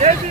Yes,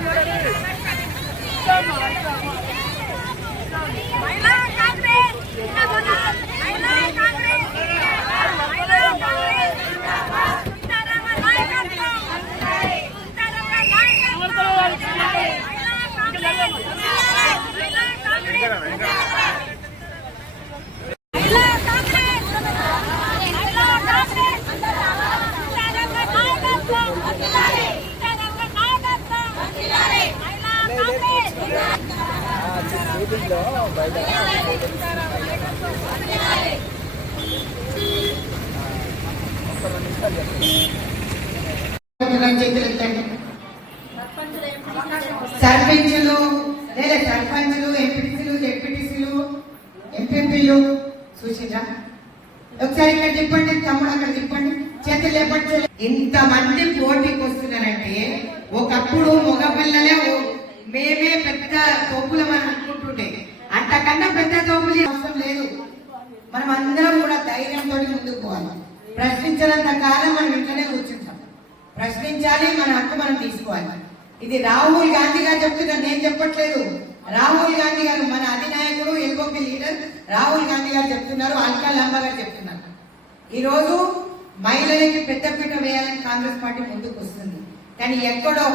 చేతులు ఎత్తండి సర్పంచులు లేదా సర్పంచులు ఎంపీటీసీలు జెడ్పీటీసీలు ఎంపీపీలు చూసిండ్రా? ఒకసారి ఇక్కడ చెప్పండి తమ్ముడు అక్కడ చెప్పండి చేతులు లేపట్టు ఇంతమంది పోటీకి వస్తున్నారంటే ఒకప్పుడు మగపిల్లలే కూడా ధైర్యంతో ముందుకు పోవాలి. ప్రశ్నించినంత కాలం మనం ఇంట్లోనే కూర్చుంటాం. ప్రశ్నించాలి మన హక్కు మనం తీసుకోవాలి. ఇది రాహుల్ గాంధీ గారు చెప్తున్నారు నేను చెప్పట్లేదు. రాహుల్ గాంధీ గారు మన అధినాయకుడు ఎల్ఓపి లీడర్ రాహుల్ గాంధీ గారు చెప్తున్నారు అల్కా లాంబా గారు చెప్తున్నారు. ఈ రోజు మహిళలకి పెద్దపీట వేయాలని కాంగ్రెస్ పార్టీ ముందుకు వస్తుంది. కానీ ఎక్కడో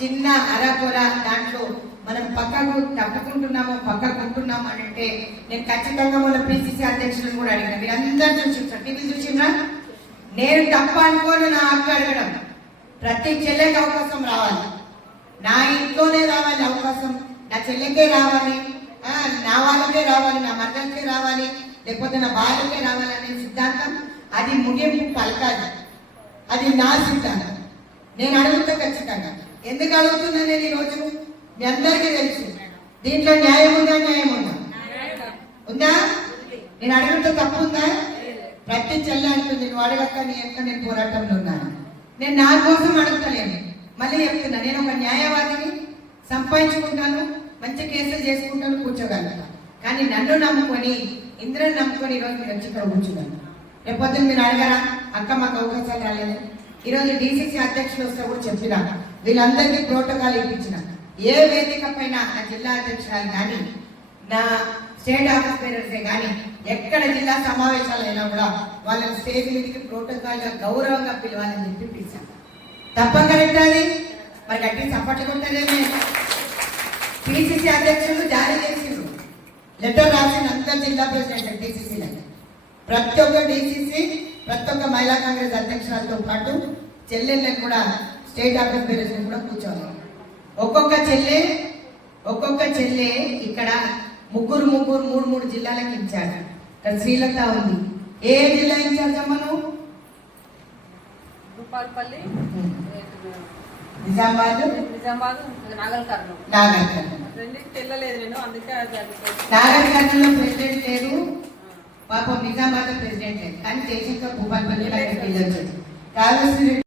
చిన్న అరకొర దాంట్లో మనం పక్కకు తప్పుకుంటున్నామో పక్కకు ఉంటున్నాము అని అంటే నేను ఖచ్చితంగా మన పిసిసి అధ్యక్షులను కూడా అడిగిన. మీరు అందరు చూసి టీవీ చూసిందా నేను తప్ప అనుకోను నా హక్కు అడగడం. ప్రతి చెల్లెకి అవకాశం రావాలి. నా ఇంట్లోనే రావాలి అవకాశం. నా చెల్లెకే రావాలి. నా వాళ్ళకే రావాలి నా మర్దలకే రావాలి లేకపోతే నా భార్యకే రావాలి అనే సిద్ధాంతం అది ముగింపు పలకాలి. అది నా సిద్ధాంతం. నేను అడుగుతా ఖచ్చితంగా. ఎందుకు అడుగుతున్నా నేను ఈరోజు మీ అందరికీ తెలుసు. దీంట్లో న్యాయం ఉందా న్యాయం ఉందా? ఉందా? నేను అడుగుతా తప్పు ఉందా ప్రతి చెల్లానికి నేను నువ్వు అడగక్క నీ యొక్క నేను పోరాటంలో ఉన్నాను. నేను నా కోసం అడుగుతలేను మళ్ళీ చెప్తున్నా నేను ఒక న్యాయవాదిని సంపాదించుకుంటాను మంచి కేసులు చేసుకుంటాను కూర్చోగలను కానీ నన్ను నమ్ముకొని ఇంద్రని నమ్ముకొని ఈరోజు మీరు వచ్చి ఇక్కడ కూర్చున్నాను రేపొద్దున మీరు అడగరా? అక్క మాకు అవకాశాలు రాలేదు. ఈరోజు డీసీసీ అధ్యక్షులు వస్తే కూడా చెప్పిన. వీళ్ళందరికీ ప్రోటోకాల్ ఇప్పించినా. ఏ వేదిక పైన నా జిల్లా అధ్యక్షురాలు కానీ నా స్టేట్ ఆఫీస్ పేరెంట్సే కానీ ఎక్కడ జిల్లా సమావేశాలు అయినా కూడా వాళ్ళని స్టేజ్ మీదకి ప్రోటోకాల్గా గౌరవంగా పిలవాలని చెప్పి పిలిచాను తప్ప కరెక్ట్ అది మరి గట్టి చప్పట్లు కొట్టలేమే. పిసిసి అధ్యక్షులు జారీ చేసిండ్రు. లెటర్ రాసిన అంతా జిల్లా ప్రెసిడెంట్ డిసిసిలని ప్రతి ఒక్క డీసీసీ ప్రతి ఒక్క మహిళా కాంగ్రెస్ అధ్యక్షురాలతో పాటు చెల్లెళ్ళని కూడా స్టేట్ ఆఫీస్ పేరెంట్స్ కూడా కూర్చో ఒక్కొక్క చెల్లె ఒక్కొక్క చెల్లె ఇక్కడ ముగ్గురు ముగ్గురు మూడు మూడు జిల్లాలకు ఇన్ఛార్జ్ ఇక్కడ శ్రీలత ఉంది. ఏ జిల్లా ఇన్ఛార్జ్ అమ్మ నువ్వు భూపాలపల్లి నిజామాబాద్? నిజామాబాద్ నాగల్ కర్నూలు నాగర్ రెండింటికి వెళ్ళలేదు నేను అందుకే కర్నూలు ప్రెసిడెంట్ లేరు. పాపం నిజామాబాద్ ప్రెసిడెంట్ లేదు. కానీ జయశంకర్ భూపాలపల్లి వెళ్ళొచ్చు కాళేశ్వరి